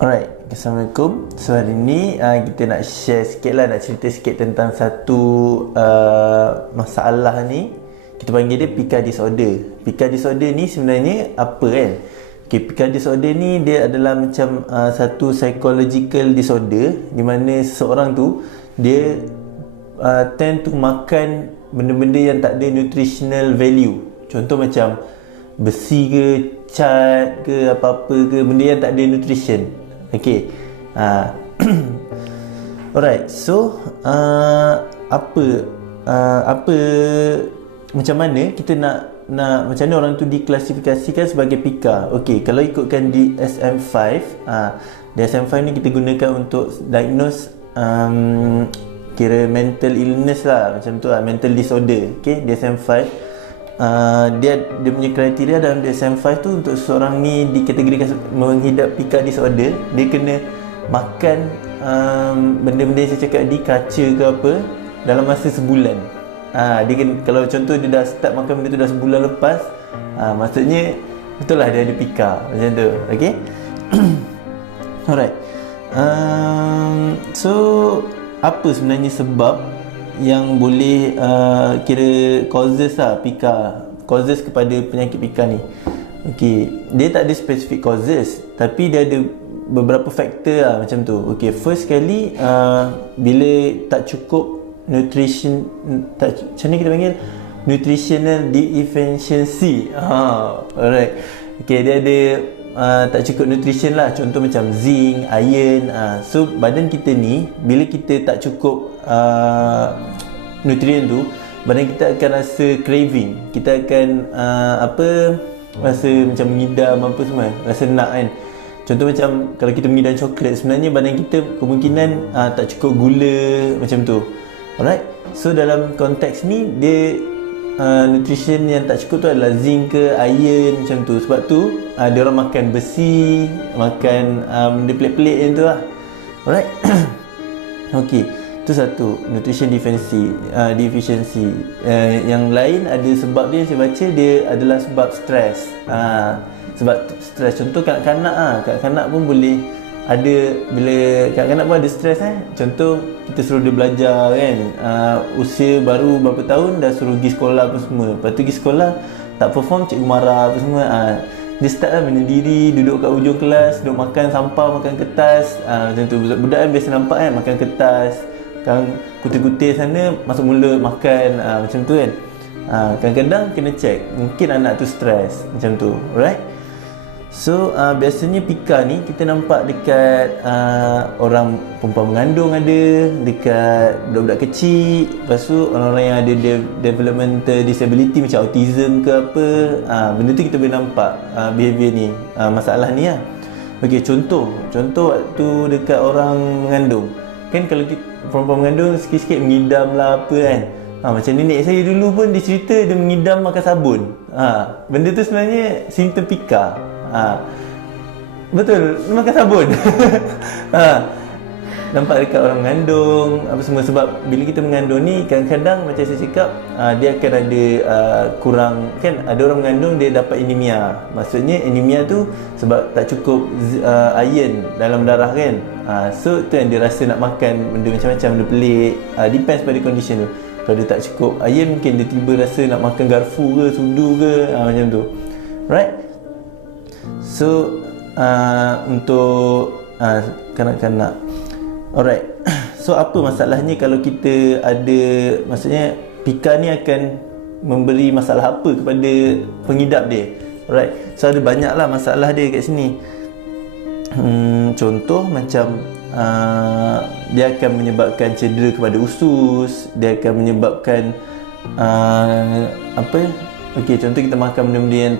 Alright, Assalamualaikum. So hari ni kita nak share sikit lah, nak cerita sikit tentang satu masalah ni. Kita panggil dia pica disorder. Pica disorder ni sebenarnya apa kan? Okay, pica disorder ni dia adalah macam satu psychological disorder di mana seseorang tu dia tend to makan benda-benda yang tak ada nutritional value. Contoh macam besi ke, cat ke, apa-apa ke, benda yang tak ada nutrition. Okay. Alright. So apa macam mana kita nak macam mana orang tu diklasifikasikan sebagai pica? Okay, kalau ikutkan DSM-5, DSM-5 ni kita gunakan untuk diagnose kira mental illness lah, macam tu lah, mental disorder. Okay, DSM-5 dia punya kriteria dalam DSM-5 tu untuk seseorang ni dikategorikan mengidap pica disorder, dia kena makan benda-benda yang saya cakap di kaca ke apa dalam masa sebulan. Dia kena, kalau contoh dia dah start makan benda tu dah sebulan lepas, maksudnya betul lah dia ada pica macam tu. Okay. Alright. So apa sebenarnya sebab yang boleh kira causes lah pica, causes kepada penyakit pica ni? Okay, dia tak ada specific causes, tapi dia ada beberapa faktor lah macam tu. Okay, first kali bila tak cukup nutrition, macam ni kita panggil nutritional deficiency. Alright. Okay, dia ada tak cukup nutrition lah, contoh macam zinc, iron. So badan kita ni bila kita tak cukup nutrien tu, badan kita akan rasa craving, kita akan rasa macam mengidam apa semua, rasa nak kan. Contoh macam kalau kita mengidam coklat, sebenarnya badan kita kemungkinan tak cukup gula macam tu. Alright. So dalam konteks ni dia nutrition yang tak cukup tu adalah zinc ke iron macam tu. Sebab tu dia orang makan besi, makan benda pelik-pelik yang tu lah. Alright. Okay, itu satu, nutrition deficiency. Yang lain ada sebab dia, saya baca dia adalah sebab stres. Sebab stres, contoh kanak-kanak pun boleh ada, bila kanak-kanak pun ada stres Contoh kita suruh dia belajar kan, usia baru berapa tahun dah suruh pergi sekolah apa semua, lepas tu pergi sekolah tak perform, cikgu marah apa semua. Dia start lah menyendiri, duduk kat ujung kelas, duduk makan sampah, makan kertas. Macam tu, budak kan biasa nampak kan, makan kertas, kan kutir-kutir sana masuk mulut makan, macam tu kan. Kadang-kadang kena check, mungkin anak tu stres macam tu. Alright. So biasanya pica ni kita nampak dekat orang perempuan mengandung ada, dekat budak-budak kecil, lepas tu orang-orang yang ada developmental disability macam autism ke apa, benda tu kita boleh nampak behavior ni, masalah ni lah. Okay, contoh waktu dekat orang mengandung kan, kalau perempuan mengandung sikit-sikit mengidam lah apa kan. Macam nenek saya dulu pun dia cerita dia mengidam makan sabun. Benda tu sebenarnya simptom pica. Betul, makan sabun. Nampak dekat orang mengandung apa semua. Sebab bila kita mengandung ni kadang-kadang macam saya cakap, dia akan ada kurang kan, ada orang mengandung dia dapat anemia. Maksudnya anemia tu sebab tak cukup iron dalam darah kan. So tu yang dia rasa nak makan benda macam-macam, benda pelik. Depends pada condition tu. Kalau dia tak cukup iron, mungkin dia tiba rasa nak makan garfu ke, sudu ke, macam tu. Right. So untuk kanak-kanak. Alright. So apa masalahnya kalau kita ada, maksudnya pica ni akan memberi masalah apa kepada pengidap dia? Alright. So ada banyaklah masalah dia kat sini. Contoh macam dia akan menyebabkan cedera kepada usus, dia akan menyebabkan Okey, contoh kita makan benda-benda yang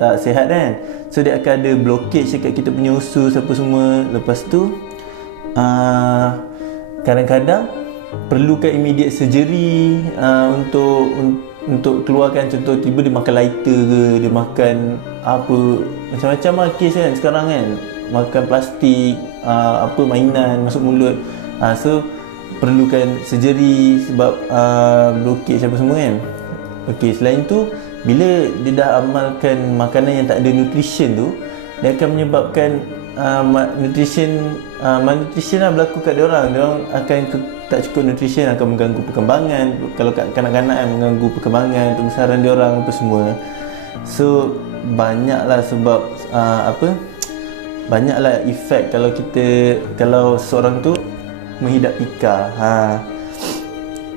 tak sihat kan. So dia akan ada blockage dekat kita punya usus apa semua. Lepas tu kadang-kadang perlukan immediate surgery untuk keluarkan. Contoh tiba dia makan lighter ke, dia makan apa, macam-macam lah kes kan sekarang kan. Makan plastik, mainan masuk mulut. So perlukan surgery sebab blockage apa semua kan. Okey, selain tu bila dia dah amalkan makanan yang tak ada nutrition tu, dia akan menyebabkan malnutrition lah berlaku kat diorang akan tak cukup nutrition, akan mengganggu perkembangan. Kalau kat kanak-kanak kan, mengganggu perkembangan, pembesaran diorang apa semua. So banyaklah sebab banyaklah efek kalau seorang tu menghidap pika.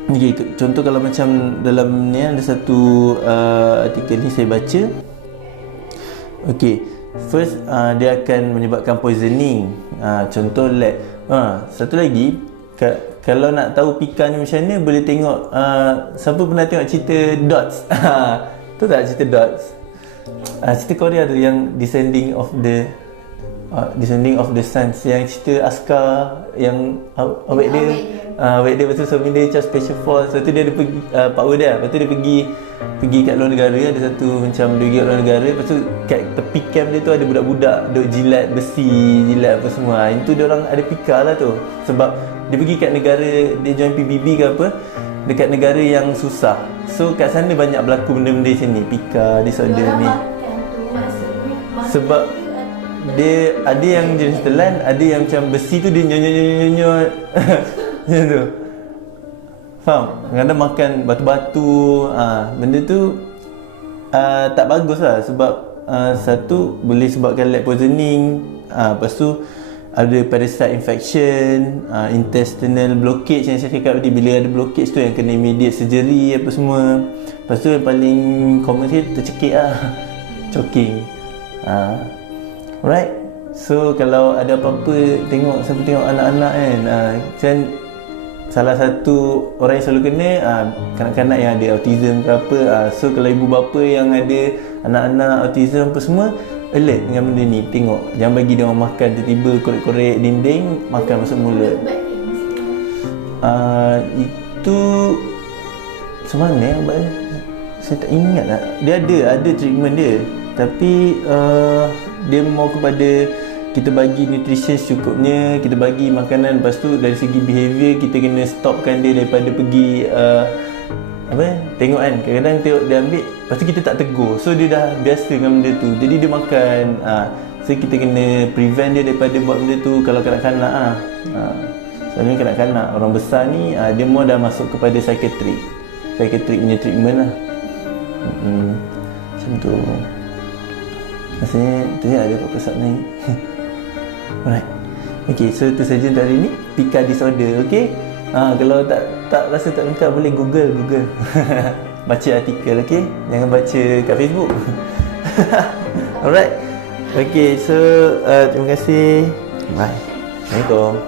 Okay, contoh kalau macam dalam ni ada satu artikel ni saya baca. Okay, first dia akan menyebabkan poisoning. Contoh lead. Satu lagi, kalau nak tahu pika ni macam mana, boleh tengok siapa pernah tengok cerita Dots? Tu tak cerita Dots? Cerita Korea tu yang Descending of the Suns, yang cerita askar yang awet dia lepas tu suami dia macam special force. Lepas tu dia ada pergi power dia. Lepas tu dia pergi kat luar negara, ada satu macam dia pergi kat luar negara. Lepas tu kat tepi camp dia tu ada budak-budak duk jilat besi, jilat apa semua. Itu dia orang ada pika lah tu. Sebab dia pergi kat negara, dia join PBB ke apa, dekat negara yang susah. So kat sana banyak berlaku benda-benda macam ni, pika, disorder ni. Sebab dia ada yang jenis telan, ada yang macam besi tu dia nyonyot macam tu. Faham? Kadang-kadang makan batu-batu, benda tu tak bagus lah. Sebab satu, boleh sebabkan lead poisoning. Lepas tu ada parasite infection, intestinal blockage yang saya cakap tadi. Bila ada blockage tu yang kena immediate surgery apa semua. Lepas tu yang paling common sikit, tercekik lah, choking. Alright. So kalau ada apa-apa, siapa tengok anak-anak kan, salah satu orang yang selalu kena kanak-kanak yang ada autism ke apa. So kalau ibu bapa yang ada anak-anak autism apa semua, alert dengan benda ni. Tengok, jangan bagi dia orang makan tiba-tiba korek-korek dinding, makan masuk mulut. Itu macam mana ubat dia? Saya tak ingat lah. Dia ada treatment dia, tapi dia mau kepada kita bagi nutrition secukupnya, kita bagi makanan. Lepas tu dari segi behaviour, kita kena stopkan dia daripada pergi tengok kan, kadang-kadang tengok dia ambil, lepas tu kita tak tegur. So dia dah biasa dengan benda tu, jadi dia makan. So kita kena prevent dia daripada buat benda tu. Kalau kanak-kanak soalnya kanak-kanak, orang besar ni dia mau dah masuk kepada psychiatric punya treatment lah. Macam tu. Rasanya tu je ada apa-apa naik. Alright. Okay, so itu saja untuk hari ni, pika disorder. Okay, kalau tak rasa tak lengkap, boleh Google baca artikel. Okay, jangan baca kat Facebook. Alright. Okay, so terima kasih. Bye. Assalamualaikum.